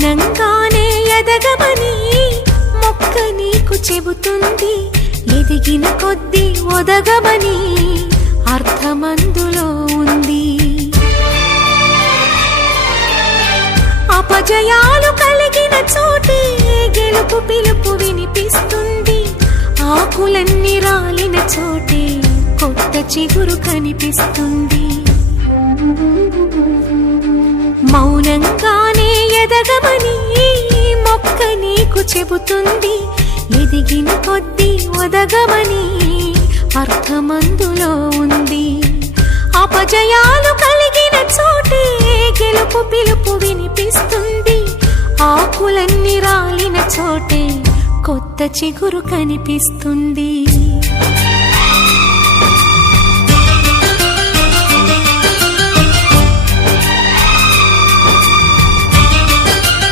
మౌనంగానే ఎదగమని మొక్క నీకు చెబుతుంది. ఎదిగిన కొద్దీ ఒదగమని అర్థమందులో ఉంది. అపజయాలు కలిగిన చోటే గెలుపు పిలుపు వినిపిస్తుంది. ఆకులన్నీ రాలిన చోటే కొత్త చిగురు కనిపిస్తుంది. మౌనంగానే ఎదగమని మొక్క నీకు చెబుతుంది. ఎదిగిన కొద్దీ ఒదగమని అర్థమందులో ఉంది. అపజయాలు కలిగిన చోటే గెలుపు పిలుపు వినిపిస్తుంది. ఆకులన్నీ రాలిన చోటే కొత్త చిగురు కనిపిస్తుంది.